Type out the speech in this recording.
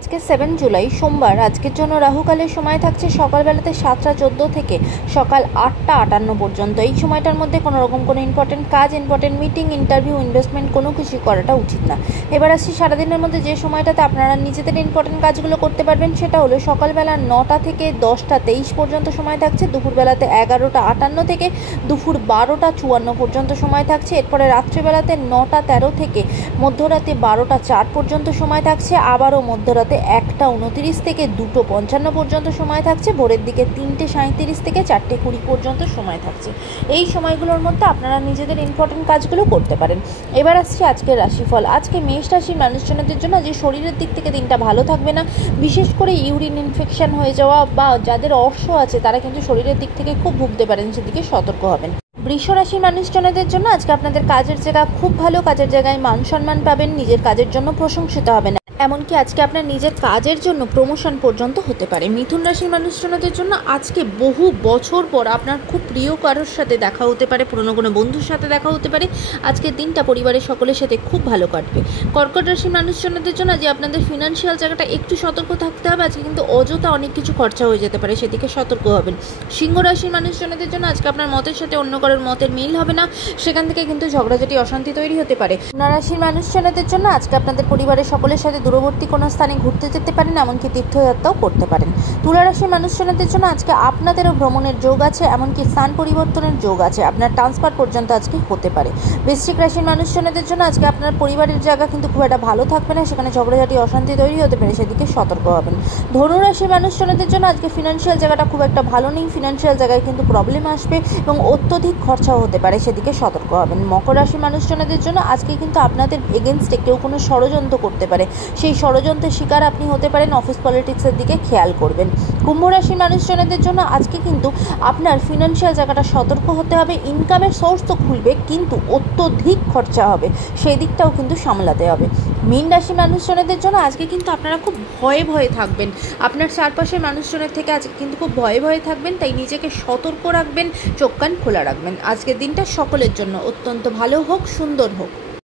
আজকে 7 জুলাই সোমবার। আজকের জন্য রাহুকালের সময় থাকছে সকালবেলাতে 7টা 14 থেকে সকাল 8টা 58 পর্যন্ত। এই সময়টার মধ্যে কোনো রকম কোনো ইম্পর্টেন্ট কাজ, ইম্পর্টেন্ট মিটিং, ইন্টারভিউ, ইনভেস্টমেন্ট কোনো কিছু করাটা উচিত না। এবার আসছি সারাদিনের মধ্যে যে সময়টাতে আপনারা নিজেদের ইম্পর্টেন্ট কাজগুলো করতে পারবেন সেটা হলো সকালবেলা 9টা থেকে 10টা 23 পর্যন্ত সময় থাকছে, দুপুরবেলাতে 11টা 58 থেকে দুপুর 12টা 54 পর্যন্ত সময় থাকছে। এরপরে রাত্রিবেলাতে 9টা 13 থেকে মধ্যরাতে 12টা 4 পর্যন্ত সময় থাকছে, আবারও মধ্যরাতে 1টা 29 থেকে 2টো 55 পর্যন্ত সময় থাকছে, ভোরের দিকে 3টে 37 থেকে 4টে 20 পর্যন্ত সময় থাকছে। এই সময়গুলোর মধ্যে আপনারা নিজেদের ইম্পর্টেন্ট কাজগুলো করতে পারেন। এবার আসছে আজকের রাশিফল। আজকে মেষ রাশির মানুষজনদের জন্য যে শরীরের দিক থেকে দিনটা ভালো থাকবে না, বিশেষ করে ইউরিন ইনফেকশন হয়ে যাওয়া বা যাদের অর্শ আছে তারা কিন্তু শরীরের দিক থেকে খুব ভুগতে পারেন, সেদিকে সতর্ক হবেন। বৃষ রাশির মানুষজনদের জন্য আজকে আপনাদের কাজের জায়গা খুব ভালো, কাজের জায়গায় মান সম্মান পাবেন, নিজের কাজের জন্য প্রশংসিত হবেন, এমনকি আজকে আপনার নিজের কাজের জন্য প্রমোশন পর্যন্ত হতে পারে। মিথুন রাশির মানুষজনদের জন্য আজকে বহু বছর পর আপনার খুব প্রিয় কারোর সাথে দেখা হতে পারে, পুরনো কোনো বন্ধুর সাথে দেখা হতে পারে। আজকের দিনটা পরিবারের সকলের সাথে খুব ভালো কাটবে। কর্কট রাশির মানুষজনদের জন্য যে আপনাদের ফিনান্সিয়াল জায়গাটা একটু সতর্ক থাকতে হবে, আজকে কিন্তু অযথা অনেক কিছু খরচা হয়ে যেতে পারে, সেদিকে সতর্ক হবেন। সিংহ রাশির মানুষজনদের জন্য আজকে আপনার মতের সাথে অন্য কারোর মতের মিল হবে না, সেখান থেকে কিন্তু ঝগড়াঝাটি অশান্তি তৈরি হতে পারে। কন্যা রাশির মানুষজনদের জন্য আজকে আপনাদের পরিবারের সকলের সাথে দূরবর্তী কোনো স্থানে ঘুরতে যেতে পারেন, এমনকি তীর্থযাত্রাও করতে পারেন। তুলা রাশির মানুষজনদের জন্য আজকে আপনাদেরও ভ্রমণের যোগ আছে, এমনকি স্থান পরিবর্তনের যোগ আছে, আপনার ট্রান্সফার পর্যন্ত আজকে হতে পারে। বৃশ্চিক রাশির মানুষজনদের জন্য আজকে আপনার পরিবারের জায়গা কিন্তু খুব একটা ভালো থাকবে না, সেখানে ঝগড়াঝাটি অশান্তি তৈরি হতে পারে, সেদিকে সতর্ক হবেন। ধনু রাশির মানুষজনদের জন্য আজকে ফিনান্সিয়াল জায়গাটা খুব একটা ভালো নেই, ফিনান্সিয়াল জায়গায় কিন্তু প্রবলেম আসবে এবং অত্যধিক খরচাও হতে পারে, সেদিকে সতর্ক হবেন। মকর রাশির মানুষজনদের জন্য আজকে কিন্তু আপনাদের এগেনস্টে কেউ কোনো ষড়যন্ত্র করতে পারে, সেই ষড়যন্ত্রের শিকার আপনি হতে পারেন, অফিস পলিটিক্সের দিকে খেয়াল করবেন। কুম্ভ রাশির মানুষজনদের জন্য আজকে কিন্তু আপনার ফিনান্সিয়াল জায়গাটা সতর্ক হতে হবে, ইনকামের সোর্স তো খুলবে কিন্তু অত্যধিক খরচা হবে, সেই দিকটাও কিন্তু সামলাতে হবে। মীন রাশির মানুষজনদের জন্য আজকে কিন্তু আপনারা খুব ভয়ে ভয়ে থাকবেন, আপনার চারপাশের মানুষজনের থেকে আজকে কিন্তু খুব ভয়ে ভয়ে থাকবেন, তাই নিজেকে সতর্ক রাখবেন, চোখ কান খোলা রাখবেন। আজকের দিনটা সকলের জন্য অত্যন্ত ভালো হোক, সুন্দর হোক।